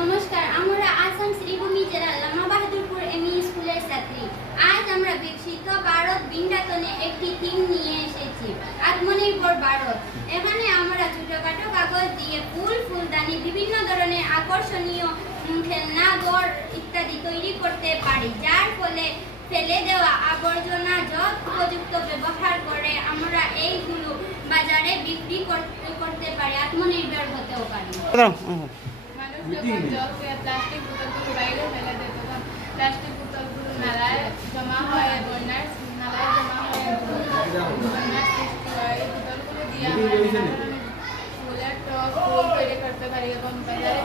নমস্কার, আমরা আসাম শ্রীভূমি জেলার লামা বাহাদুরপুর এমই স্কুলের ছাত্রী। আজ আমরা বিকশিত ভারত বিন্যাতনে একটি থিম নিয়ে এসেছি, আত্মনির্ভর ভারত। এখানে আমরা ছোটখাটো কাগজ দিয়ে ফুলদানি, বিভিন্ন ধরনের আকর্ষণীয় খেলনা, ঘর ইত্যাদি তৈরি করতে পারি, যার ফলে ফেলে দেওয়া আবর্জনা যথোপযুক্ত ব্যবহার করে আমরা এইগুলো বাজারে বিক্রি করতে পারি, আত্মনির্ভর হতেও পারি। মানুষ যখন জল খেয়ে প্লাস্টিক বোতলগুলো বাইরে ফেলে দেয়, তখন প্লাস্টিক বোতলগুলো নালায় জমা হয়, নালায় জমা হয়, বন্যার সৃষ্টি হয়। এই বোতলগুলো দিয়ে আমরা নানা ধরনের ফুলের টব ফুল তৈরি করতে পারি এবং বাজারে